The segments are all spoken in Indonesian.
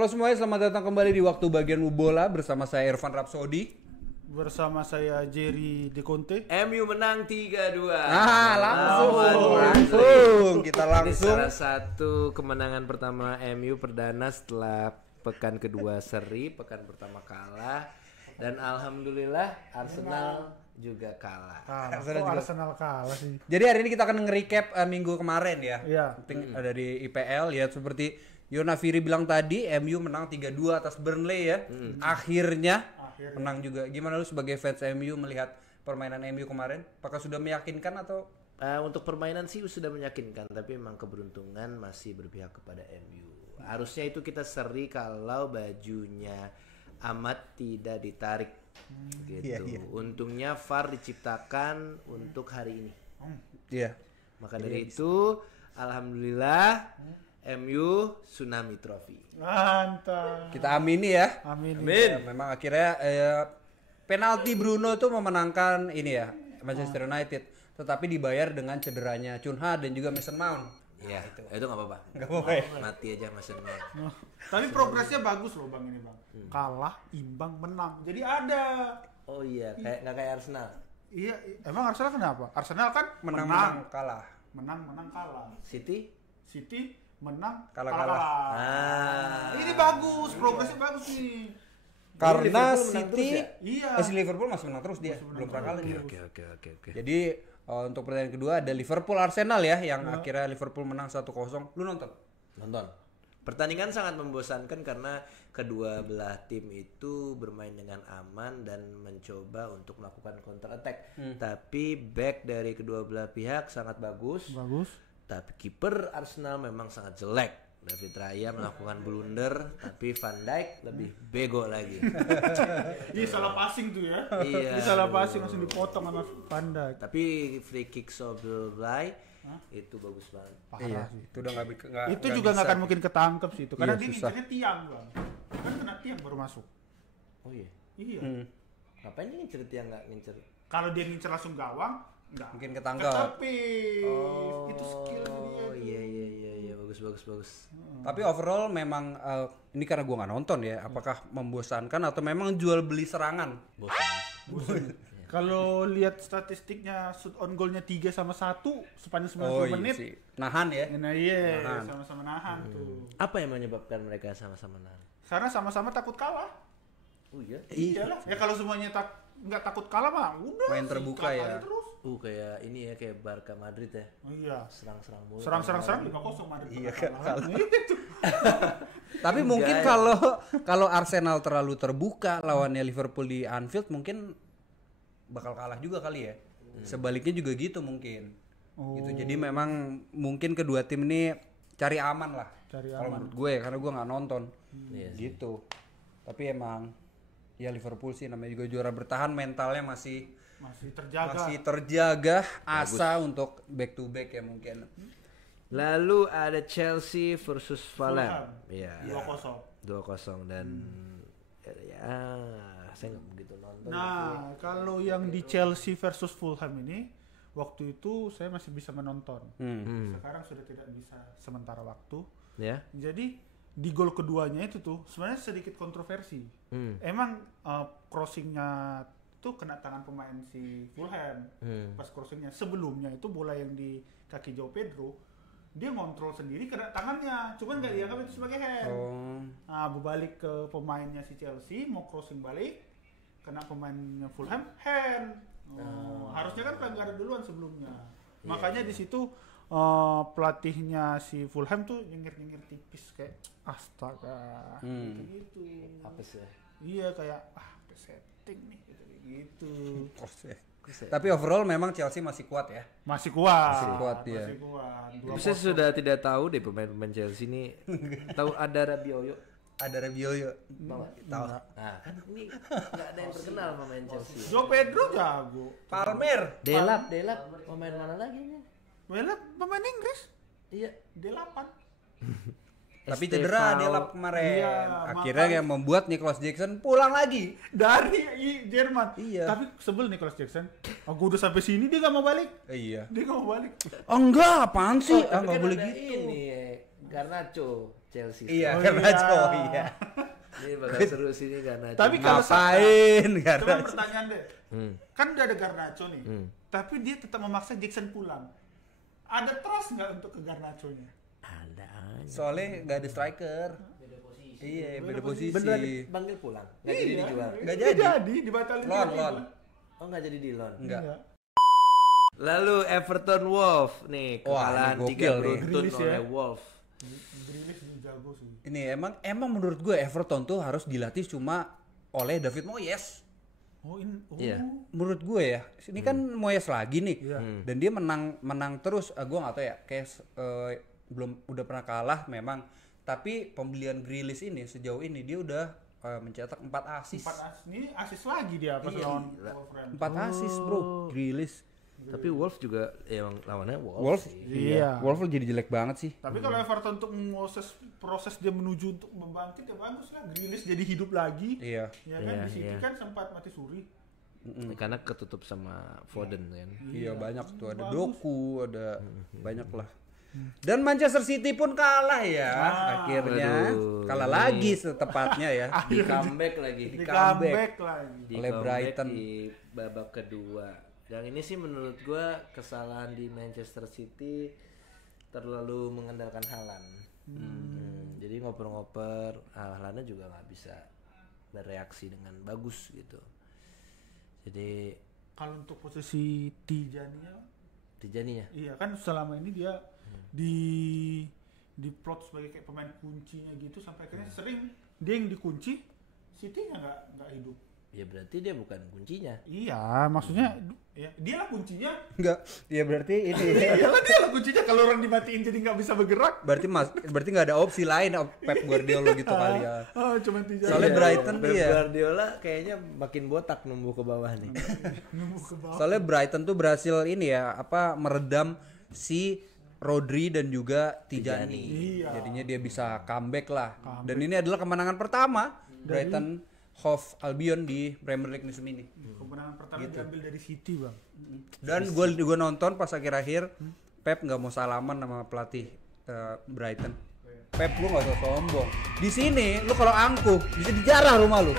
Halo semuanya, selamat datang kembali di Waktu Bagian Bola bersama saya Irfan Rapsodi. Bersama saya Jerry De Conte. MU menang 3-2. Langsung kita Ini langsung. salah satu kemenangan pertama MU perdana setelah pekan kedua seri, pekan pertama kalah, dan alhamdulillah Arsenal juga kalah. Arsenal kalah sih. Jadi hari ini kita akan nge-recap minggu kemarin ya. Iya. Penting dari IPL ya, seperti Yona Firi bilang tadi, MU menang 3-2 atas Burnley ya. Akhirnya menang juga. Gimana lu sebagai fans MU melihat permainan MU kemarin? Apakah sudah meyakinkan atau? Untuk permainan sih sudah meyakinkan, tapi memang keberuntungan masih berpihak kepada MU. Harusnya itu kita seri kalau bajunya Ahmad tidak ditarik gitu. Iya. Untungnya VAR diciptakan untuk hari ini. Iya. Maka dari itu alhamdulillah MU Tsunami Trophy. Mantap. Kita amini ya. Amin. Ya, memang akhirnya penalti Bruno tuh memenangkan ini ya Manchester United, tetapi dibayar dengan cederanya Cunha dan juga Mason Mount. Iya, itu nggak apa-apa. Nggak apa-apa ya? Mati aja Mas Mount. Tapi progresnya bagus loh Bang ini Bang. Kalah, imbang, menang. Jadi ada. Oh iya, nggak kayak Arsenal. Iya, emang Arsenal kenapa? Arsenal kan Menang kalah. menang kalah. City? City menang Kalah. Ini bagus, progresnya bagus nih. Karena Liverpool menang City, terus ya? Iya. si Liverpool masih menang terus dia, belum pernah kalah dia. Oke. Jadi untuk pertandingan kedua ada Liverpool Arsenal ya, yang akhirnya Liverpool menang 1-0. Lu nonton? Nonton. Pertandingan sangat membosankan karena kedua belah tim itu bermain dengan aman dan mencoba untuk melakukan counter attack. Tapi back dari kedua belah pihak sangat bagus. Tapi kiper Arsenal memang sangat jelek. David Raya melakukan blunder, tapi Van Dijk lebih bego lagi. Iya salah passing tuh ya. Iya. Dia salah passing langsung dipotong sama Van Dijk. Tapi free kick Soboslai itu bagus banget. Parah sih. Itu udah Itu juga nggak akan mungkin ketangkep sih itu. Karena Iya, dia susah. ngincernya tiang Bang. Kan kena tiang baru masuk. Oh iya. Iya. Ngapain dia ngincer yang nggak ngincer? Kalau dia ngincer langsung gawang, enggak. Mungkin ketangkep. Ketepis. Itu skill dia. Oh iya bagus. Tapi overall memang ini karena gua nggak nonton ya, apakah membosankan atau memang jual beli serangan? Bosan. Kalau lihat statistiknya shoot on goalnya 3-1 sepanjang 90 Oh iya menit. sih. Nahan ya. Nah iya, Nahan. sama-sama nahan tuh. Apa yang menyebabkan mereka sama-sama nahan? Karena sama-sama takut kalah. Oh iya. Iyalah. Ya kalau semuanya nggak takut kalah mah udah. Main terbuka sikat ya. aja Terus. Kayak ini ya, kayak Barca Madrid ya. Oh iya. Serang-serang mulu. Serang 5-0 Madrid. Iya, pernah kalah. Itu. Tapi mungkin ya. kalau Arsenal terlalu terbuka lawannya Liverpool di Anfield mungkin bakal kalah juga kali ya. Sebaliknya juga gitu mungkin. Gitu. Jadi memang mungkin kedua tim ini cari aman lah. Cari Kalau aman. menurut gue karena gue nggak nonton. Iya sih. Gitu. Tapi emang ya Liverpool sih namanya juga juara bertahan, mentalnya masih terjaga, asa untuk back to back ya mungkin. Lalu ada Chelsea versus Fulham. Fulham. Iya. 2-0 dan ya saya nggak begitu nonton. Nah, kalau yang di Chelsea versus Fulham ini waktu itu saya masih bisa menonton. Sekarang sudah tidak bisa sementara waktu. Ya. Jadi di gol keduanya itu tuh sebenarnya sedikit kontroversi. Emang crossingnya tuh kena tangan pemain si Fulham pas crossingnya. Sebelumnya itu bola yang di kaki Joao Pedro dia ngontrol sendiri kena tangannya, cuman nggak dianggap itu sebagai hand. Nah, berbalik ke pemainnya si Chelsea mau crossing balik kena pemainnya Fulham hand. Harusnya kan pelanggaran duluan sebelumnya. Makanya di situ pelatihnya si Fulham tuh nyengir-nyengir tipis kayak astaga gitu. Apa sih? Iya kayak setting nih gitu. Tapi overall memang Chelsea masih kuat ya. Masih kuat. Masih kuat dia. Masih kuat. Saya sudah tidak tahu deh pemain Chelsea ini. Tahu ada Rabiot? Ada Rabiot. Tahu. Nah, kan ini nggak ada yang terkenal pemain Chelsea. Joao Pedro jago. Palmer. Delap pemain mana lagi nih? Well, pemain Inggris. Iya. D8. Tapi cedera dia lap kemarin. Iya, Akhirnya yang membuat Nicholas Jackson pulang lagi. Dari Jerman. Iya. Tapi sebel Nicholas Jackson. Gue udah sampai sini dia nggak mau balik. Iya. Dia nggak mau balik. Oh enggak, apaan sih? Tapi Enggak kan boleh ada gitu. Ini Garnacho. Chelsea. Iya, Oh, Garnacho, iya. iya. Ini bakal seru sih ini Garnacho. Tapi kalau Ngapain Cuman Garnacho? pertanyaan deh, kan udah ada Garnacho nih, tapi dia tetap memaksa Jackson pulang. Ada trust nggak untuk ke Garnacho-nya? ada aja. Soalnya nggak ada striker. Iya, beda posisi. Beneran dipanggil pulang. Enggak jadi dijual. Nggak Nggak jadi. jadi, dibatalin. Lon. tiba-tiba. Oh, enggak jadi di loan. Enggak. Iya. Lalu Everton Wolf nih Wah, kekalahan ini 3 gokil nih. beruntun Grealish ya. oleh Wolf. Grealish ini jago sih. Ini emang menurut gue Everton tuh harus dilatih cuma oleh David Moyes. Oh ini, oh. Iya. Menurut gue ya, ini kan Moyes lagi nih, Iya. dan dia menang terus. Gue nggak tahu ya, kayak belum udah pernah kalah memang. Tapi pembelian Grealish ini sejauh ini dia udah mencetak 4 assist. 4 assist. Ini assist lagi dia pas Iya, lawan gila. Wolverhampton. 4 assist bro, Grealish. Tapi Wolf juga emang lawannya Wolf. Wolf, sih. Iya. Wolf jadi jelek banget sih. Tapi kalau Everton untuk proses dia menuju untuk membangkit ya bagus lah. Grealish jadi hidup lagi. Iya. Ya kan Iya, di City iya. kan sempat mati suri. Karena ketutup sama Foden kan. Iya banyak tuh, ada Doku, ada banyak lah. Dan Manchester City pun kalah ya akhirnya. Aduh. Kalah lagi setepatnya ya. Di comeback lagi. Di comeback lagi. Di oleh comeback Brighton. di babak kedua. Yang ini sih menurut gua kesalahan di Manchester City terlalu mengandalkan Haaland. Jadi ngoper-ngoper, Haalandnya juga nggak bisa bereaksi dengan bagus gitu. Jadi Kalau untuk posisi Tijaninya, Tijani ya. iya kan selama ini dia di plot sebagai kayak pemain kuncinya gitu sampai akhirnya sering dia yang dikunci, City-nya nggak hidup. Ya berarti dia bukan kuncinya. Iya, maksudnya ya, dia lah kuncinya. Enggak, ya berarti ini. Iyalah dia lah kuncinya kalau orang dimatiin jadi nggak bisa bergerak. berarti nggak ada opsi lain Pep Guardiola gitu kali ya. Oh, cuma Tijani. Soalnya Brighton Pep iya. Guardiola kayaknya makin botak numbuh ke bawah nih. Nunggu ke bawah. Soalnya Brighton tuh berhasil ini ya, meredam si Rodri dan juga Tijani. Iya. Jadinya dia bisa comeback lah. Dan ini adalah kemenangan pertama Brighton Hove Albion di Premier League musim ini. Kemenangan pertama diambil dari City, Bang. Dan gue nonton pas akhir-akhir Pep nggak mau salaman sama pelatih Brighton. Pep, lu nggak usah sombong. Di sini lu kalau angkuh bisa dijarah rumah lu.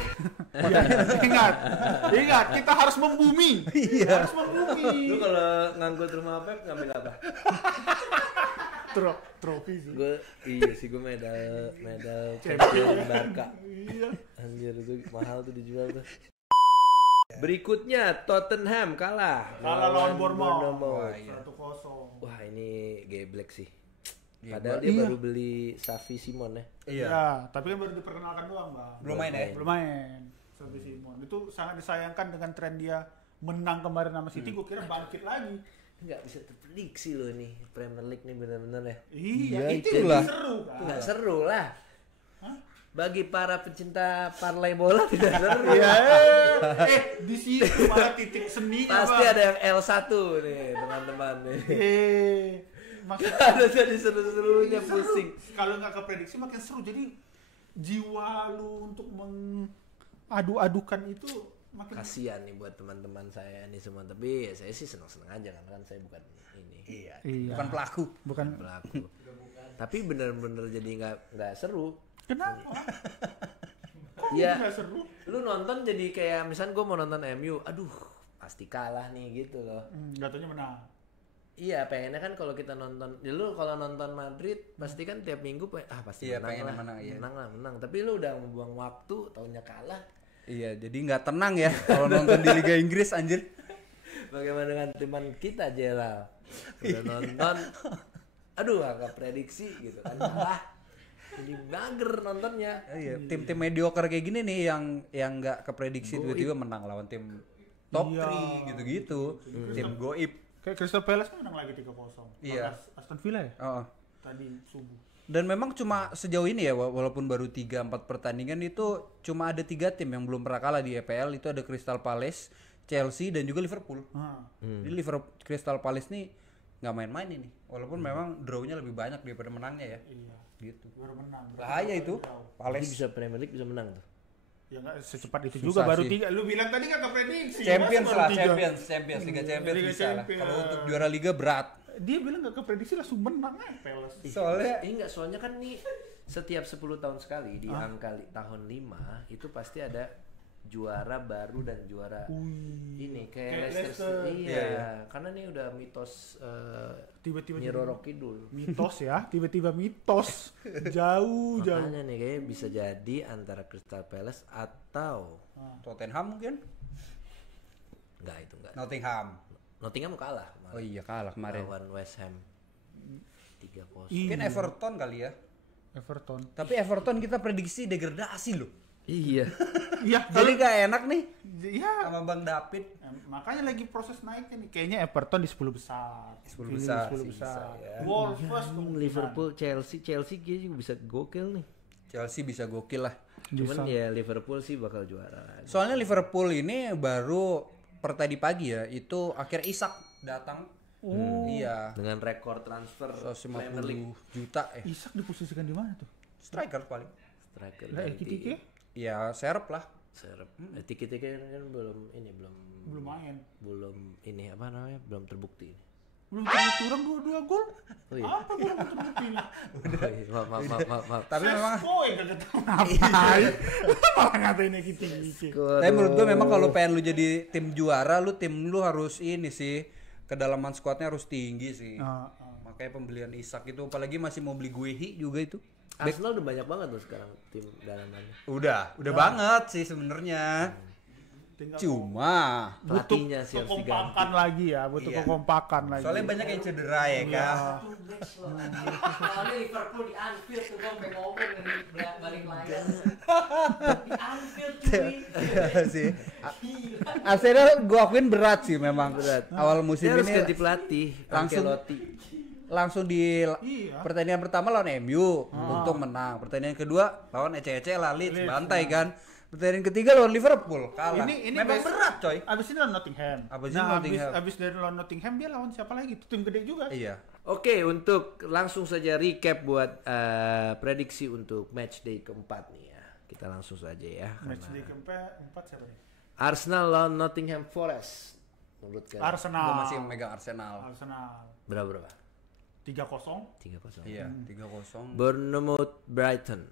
Ingat, kita harus membumi. Iya. Harus membumi. Lu kalau ngangkut rumah Pep ngambil apa? Trofi sih. Gue medal Champion. champion Barca. Iya. Anjir itu mahal tuh dijual tuh. Berikutnya Tottenham kalah Lawan Bournemouth. Wah, 1-0. Wah ini geblek sih. Iya, Padahal dia baru beli Xavi Simon ya. Iya. Ya, tapi kan baru diperkenalkan doang, Bang. Belum main ya? Belum main. Sabi Simon. Itu sangat disayangkan dengan tren dia menang kemarin sama City, gue kira bangkit lagi. Nggak bisa terprediksi loh nih Premier League nih bener-bener ya. Iya, itu itulah. yang seru kan. Nggak seru lah. Hah? Bagi para pecinta parlay bola tidak seru. Iya. Di situ malah titik seninya, Pasti Bang. ada yang L1 nih teman-teman nih. Maksudnya Ada jadi seru-serunya pusing. kalau nggak keprediksi makin seru. Jadi jiwa lu untuk mengadu-adukan itu makin Kasihan nih buat teman-teman saya nih semua. Tapi ya saya sih senang-senang aja karena kan saya bukan ini. Iya. Iya. Bukan pelaku. bukan. Pelaku. Tapi bener-bener jadi nggak seru. Kenapa? Kok Iya. nggak seru? Lu nonton jadi kayak misalnya gue mau nonton MU, aduh pasti kalah nih gitu loh. Nggak taunya menang. Iya pengennya kan kalau kita nonton, ya lu kalau nonton Madrid pasti kan tiap minggu pasti Iya, menang pengennya lah, menang, iya. menang. Tapi lu udah membuang waktu, taunya kalah. Iya, jadi nggak tenang ya kalau nonton di Liga Inggris anjir. Bagaimana dengan teman kita Jelal? Udah nonton, aduh agak prediksi gitu kan kalah. Jadi mager nontonnya. Iya, tim-tim mediocre kayak gini nih yang nggak keprediksi tiba-tiba menang lawan tim top Iya. 3 gitu-gitu. Tim goib. Kayak Crystal Palace kan menang lagi 3-0. Iya. Lawan Aston Villa ya? Oh. Tadi subuh. Dan memang cuma sejauh ini ya walaupun baru 3-4 pertandingan itu cuma ada 3 tim yang belum pernah kalah di EPL. Itu ada Crystal Palace, Chelsea dan juga Liverpool. Jadi Crystal Palace nih nggak main-main ini. Walaupun memang draw-nya lebih banyak daripada menangnya ya. Iya. Gitu. Baru menang. Bahaya itu. Jadi Palace. bisa Premier League bisa menang tuh. Ya nggak secepat itu Susah juga baru sih. 3. Lu bilang tadi nggak keprediksi. Champions Mas, lah, baru 3. Champions, Liga Champions Liga bisa lah. Champions. Kalau untuk juara liga berat. dia bilang nggak keprediksi langsung menang Palace. Soalnya kan nih setiap 10 tahun sekali di angka tahun 5 itu pasti ada juara baru dan juara ini kayak Leicester. Iya, karena nih udah mitos Tiba-tiba Nyi Roro Kidul. mitos ya, tiba-tiba mitos. Jauh. Makanya nih kayaknya bisa jadi antara Crystal Palace atau Tottenham mungkin? enggak. Nottingham kalah kemarin. Oh iya kalah kemarin. Lawan West Ham 3-0. Mungkin Everton kali ya. Everton. Tapi Everton kita prediksi degradasi loh. Iya. Iya, Jadi gak enak nih iya. sama Bang David. Makanya lagi proses naiknya nih. Kayaknya Everton di 10 besar. 10 besar. 10 sih besar. bisa ya. Wolves kemungkinan. Liverpool, Chelsea kayaknya juga bisa gokil nih. Chelsea bisa gokil lah. Cuman ya Liverpool sih bakal juara lagi. Soalnya Liverpool ini baru per tadi pagi ya, itu akhir Isak datang. Iya. Dengan rekor transfer Premier League. 150 juta Isak diposisikan di mana tuh? Striker paling. Striker Lah ganti Ekitike Ya serep lah. Serep. Tiki-Tiki kan belum belum main. belum ini apa namanya? Belum terbukti. Belum terbukti orang 2 gol. Oh iya. Apa gol belum terbukti ini? Maaf. Tapi memang Sesko yang gak tahu ngapain. Malah ngatain Ekitike. tapi menurut gue memang kalau pengen lu jadi tim juara, tim lu harus ini sih, kedalaman skuadnya harus tinggi sih. Makanya pembelian Isak itu, apalagi masih mau beli Guehi juga itu. Arsenal udah banyak banget loh sekarang tim dalamannya. Udah banget sih sebenarnya. Cuma Butuh Pelatihnya sih harus diganti. kekompakan lagi ya, butuh Iya. kekompakan lagi. soalnya banyak yang cedera ya kan. Soalnya Liverpool di Anfield tuh gue pengen ngomong dari balik layar. Di Anfield cuy. sih. Arsenal gue akuin berat sih memang. Awal musim Dia harus ini ganti pelatih. langsung Ancelotti. langsung di Iya. pertandingan pertama lawan MU untung menang. Pertandingan kedua lawan Ece lah Leeds bantai kan. Pertandingan ketiga lawan Liverpool kalah. Ini memang berat coy. Abis ini lawan Nottingham. Abis dari lawan Nottingham dia lawan siapa lagi? Itu tim gede juga. Iya. Oke, untuk langsung saja recap buat prediksi untuk match day keempat nih ya. Kita langsung saja ya. Match day keempat siapa nih? Arsenal lawan Nottingham Forest. Menurut kalian Arsenal. Gue masih megang Arsenal. berapa? 3-0. 3-0. Iya, 3-0. Bournemouth Brighton.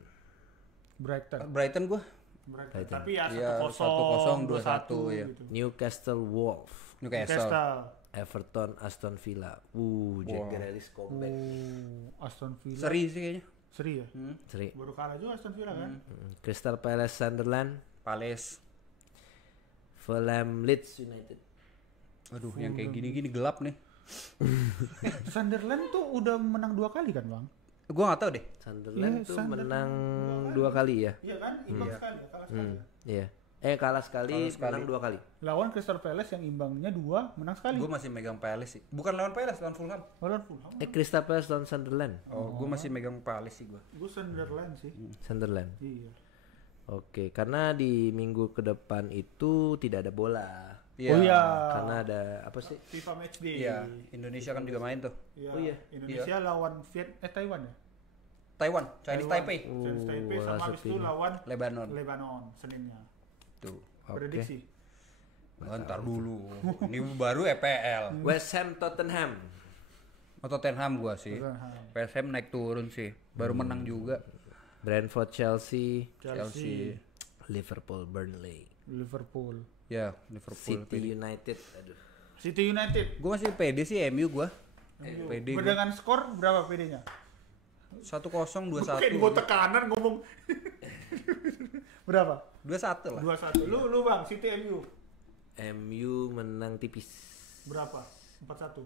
Brighton gue. Brighton. Tapi ya Iya, 1-0, 2-1 ya. gitu. Newcastle Wolves. Newcastle. Everton Aston Villa. Jack Grealish comeback. Aston Villa. Seri sih kayaknya. Seri ya? Seri. Baru kalah juga Aston Villa kan? Crystal Palace Sunderland. Palace. Fulham Leeds United. Aduh, yang kayak gini-gini gelap nih. Sunderland tuh udah menang 2 kali kan, Bang? Gue gak tahu deh. Sunderland Iya, tuh Sunderland menang 2 kali ya. Iya kan? Imbang sekali ya, kalah sekali. Iya. Kalah sekali, menang 2 kali. Lawan Crystal Palace yang imbangnya 2, menang sekali. Gue masih megang Palace sih. Bukan lawan Palace, lawan Fulham. Lawan Fulham. Crystal Palace lawan Sunderland. Oh, gue masih megang Palace sih gue. Gue Sunderland sih. Sunderland. Iya. Oke, karena di minggu ke depan itu tidak ada bola. Iya. Oh iya. Karena ada apa sih? FIFA Matchday. Iya, Indonesia kan juga main tuh. Iya. Oh iya. Indonesia lawan Taiwan ya? Taiwan, Chinese Taiwan. Taipei. Chinese Taipei sama habis itu lawan Lebanon. Seninnya. Tuh. Prediksi. Ntar dulu. Ini baru EPL. West Ham Tottenham. Tottenham gua sih. West Ham naik turun sih. Baru menang juga. Brentford Chelsea. Chelsea. Liverpool Burnley. Liverpool. Ya, Liverpool. City United. Aduh. City United. Gua masih pede sih MU gua. Pede gua. Dengan skor berapa PD-nya? 1-0, 2-1. Kayak gue tekanan ngomong. Berapa? 2-1 lah. 2-1. Lu Bang, City MU. MU menang tipis. Berapa? 4-1.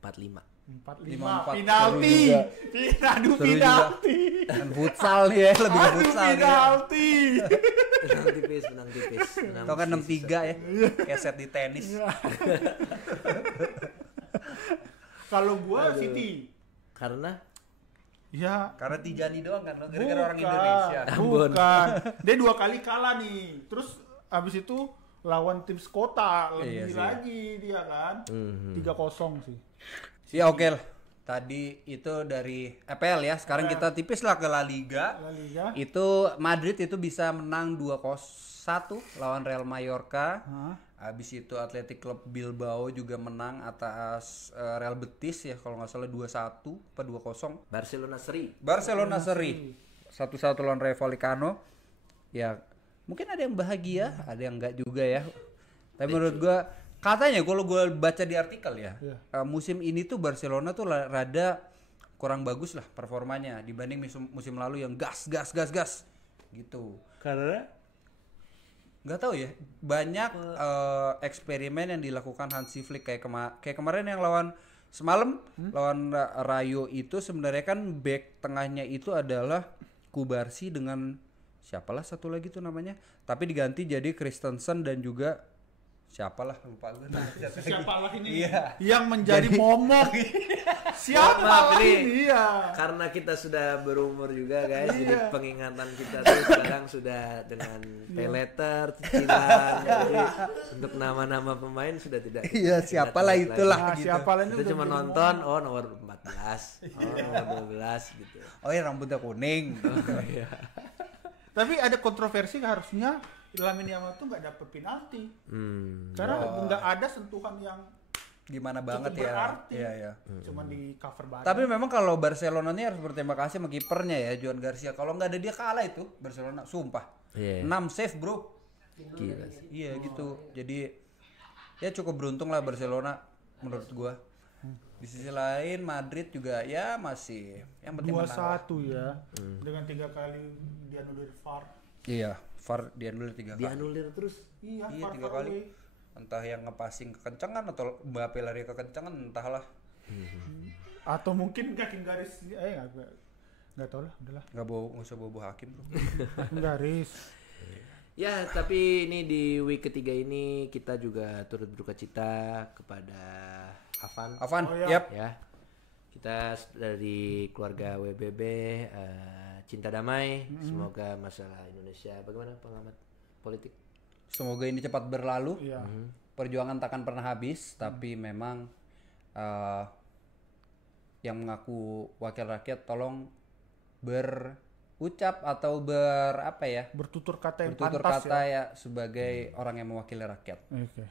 4-5. 4-5. 5-4. Penalti. Aduh, Seru juga. penalti. Dan futsal nih ya, lebih ke futsal nih. Penalti. Menang tipis. Tau kan 6-3 ya. Kayak set di tenis. Kalau gua City. Karena Ya. Karena Tijani doang kan lo, gara-gara orang Bukan. Indonesia. Bukan. Dia 2 kali kalah nih. Terus abis itu lawan tim sekota lebih Iya sih. lagi dia kan. 3-0 sih. Ya oke lah. Tadi itu dari EPL ya. Sekarang kita tipis lah ke La Liga. La Liga. Itu Madrid itu bisa menang 2-1 lawan Real Mallorca. Habis itu Athletic Club Bilbao juga menang atas Real Betis ya kalau nggak salah 2-1 apa 2-0. Barcelona seri. 1-1 lawan Rayo Vallecano. Ya mungkin ada yang bahagia, ada yang enggak juga ya. Tapi menurut gua katanya kalau gua baca di artikel ya, musim ini tuh Barcelona tuh rada kurang bagus lah performanya dibanding musim lalu yang gas gitu. Karena Nggak tahu ya, banyak eksperimen yang dilakukan Hansi Flick kayak kemarin yang lawan semalam lawan Rayo itu sebenarnya kan back tengahnya itu adalah Kubarsi dengan siapalah satu lagi tuh namanya, tapi diganti jadi Christensen dan juga siapalah lupa gue. Siapalah ini Iya. yang menjadi momok. Siapa ini? Iya. karena kita sudah berumur juga guys, jadi pengingatan kita tuh sekarang sudah dengan pay letter, cicilan. Jadi untuk nama-nama pemain sudah tidak. Iya, siapalah tidak itulah lagi. Nah, gitu. siapalah ini Kita udah cuma jadi nonton, oh nomor 14, oh nomor 12 gitu. Oh ya rambutnya kuning. Tapi ada kontroversi harusnya Lamine Yamal tuh nggak dapet penalti karena nggak ada sentuhan yang Gimana banget cukup ya. berarti. Iya. Cuma di cover badan. Tapi memang kalau Barcelona ini harus berterima kasih sama kipernya ya, Joan Garcia. Kalau nggak ada dia kalah itu Barcelona, sumpah. Iya. 6 save, Bro. Gila sih. Iya gitu. Jadi ya cukup beruntung lah Barcelona menurut gua. Di sisi lain Madrid juga ya masih yang penting menang lah. 2-1 ya. Dengan 3 kali dianulir VAR. Iya, VAR dianulir 3 kali. Dianulir terus. Iya, Iya, VAR 3 kali. away. Entah yang ngepassing kekencangan atau Mbappe lari kekencangan entahlah. Atau mungkin kaki garis nggak tahu lah, udahlah. Nggak usah bawa hakim, Bro. Kaki garis. Ya, tapi ini di week ketiga ini kita juga turut berduka cita kepada Avan, Oh, iya. yap. ya. Kita dari keluarga WBB cinta damai. Semoga masalah Indonesia bagaimana pengamat politik. Semoga ini cepat berlalu. Iya. Perjuangan takkan pernah habis, tapi memang yang mengaku wakil rakyat tolong berucap atau Bertutur kata yang bertutur pantas kata ya. ya sebagai orang yang mewakili rakyat. Oke.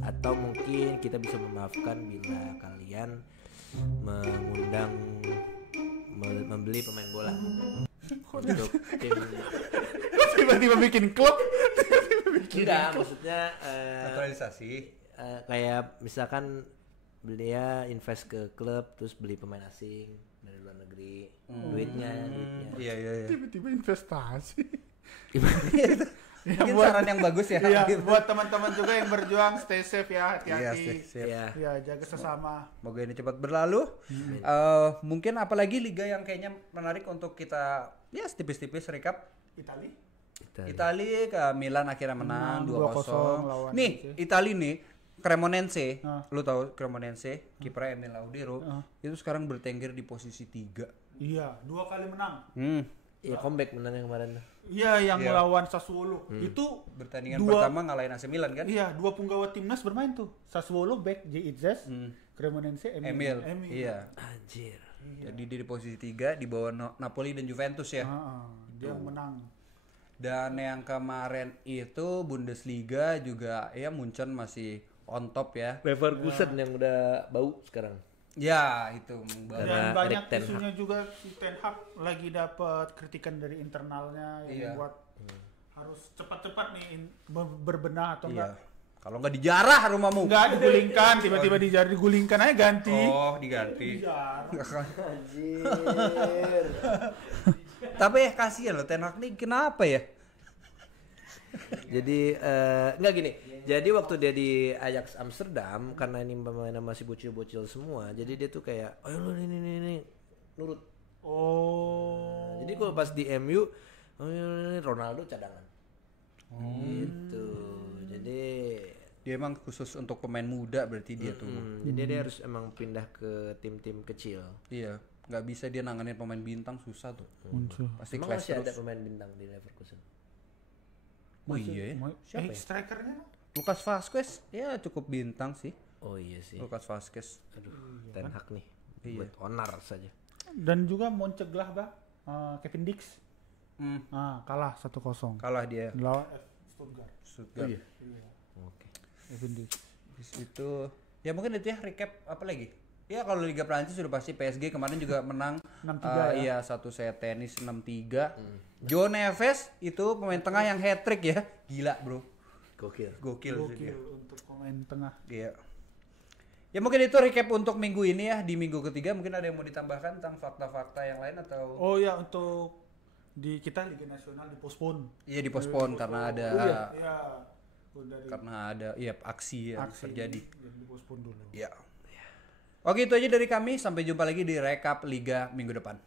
Atau mungkin kita bisa memaafkan bila kalian mengundang membeli pemain bola untuk tim. Tiba-tiba bikin klub. Enggak, maksudnya Naturalisasi. kayak misalkan dia invest ke klub terus beli pemain asing dari luar negeri, duitnya. Iya. Tiba-tiba investasi. Mungkin saran yang bagus ya. Iya, buat teman-teman juga yang berjuang stay safe ya, Iya, hati-hati. sip. Ya. Ya, jaga sesama. Semoga ini cepat berlalu. Mungkin apalagi liga yang kayaknya menarik untuk kita ya tipis-tipis recap. Itali ke Milan akhirnya menang 2-0. lawan Nih, Itali nih Cremonense. Ah. Lu tahu Cremonense, kipernya Emil Laudero. Itu sekarang bertengger di posisi 3. Iya, 2 kali menang. Ya comeback menang yang kemarin. Iya, yang melawan Sassuolo. Itu Pertandingan dua- pertama ngalahin AC Milan kan? Iya, 2 punggawa timnas bermain tuh. Sassuolo back J. Cremonense Emil. Iya. Anjir. Jadi dia di posisi 3 di bawah Napoli dan Juventus ya. Dia menang. Dan yang kemarin itu Bundesliga juga ya Munchen masih on top ya. Leverkusen yang udah bau sekarang. Ya, itu Karena Dan banyak Erik ten Hag. isunya juga si Ten Hag lagi dapat kritikan dari internalnya yang Iya. buat harus cepat-cepat nih berbenah atau Iya. enggak. Kalau nggak dijarah rumahmu. Enggak digulingkan, tiba-tiba digulingkan aja ganti. Oh, diganti. Anjir. Tapi kasihan loh Ten Hag nih kenapa ya? Jadi enggak gini. Jadi waktu dia di Ajax Amsterdam karena ini pemainnya masih bocil-bocil semua, jadi dia tuh kayak, "Ayo lu ini nurut." Oh. Jadi kalau pas di MU, "Oh, ini Ronaldo cadangan." Gitu. Jadi Dia emang khusus untuk pemain muda berarti dia tuh. jadi dia harus emang pindah ke tim-tim kecil. Iya, nggak bisa dia nanganin pemain bintang susah tuh. Pasti Emang clash masih ada terus. pemain bintang di Leverkusen? Oh iya ya. Siapa ya? Strikernya? Lucas Vazquez ya cukup bintang sih. Oh iya sih. Lucas Vazquez. Aduh, Ten Hag nih. Iya. Buat onar saja. Dan juga Mönchengladbach Kevin Dix. Kalah 1-0 Kalah dia lawan Stuttgart. Stuttgart. Oke. Habis itu ya mungkin itu ya recap apa lagi? Ya kalau Liga Prancis sudah pasti PSG kemarin juga menang 6-3 iya satu set tenis 6-3. Joe Neves itu pemain tengah yang hat trick ya. Gila, Bro. Gokil sih dia. Untuk pemain tengah. Iya. Ya mungkin itu recap untuk minggu ini ya. Di minggu ketiga mungkin ada yang mau ditambahkan tentang fakta-fakta yang lain atau Oh ya, untuk di kita Liga Nasional dipospon. iya dipospon karena ada Iya. Dari karena ada aksi yang terjadi. yang dipospon dulu. Ya. Oke, itu aja dari kami. Sampai jumpa lagi di rekap Liga minggu depan.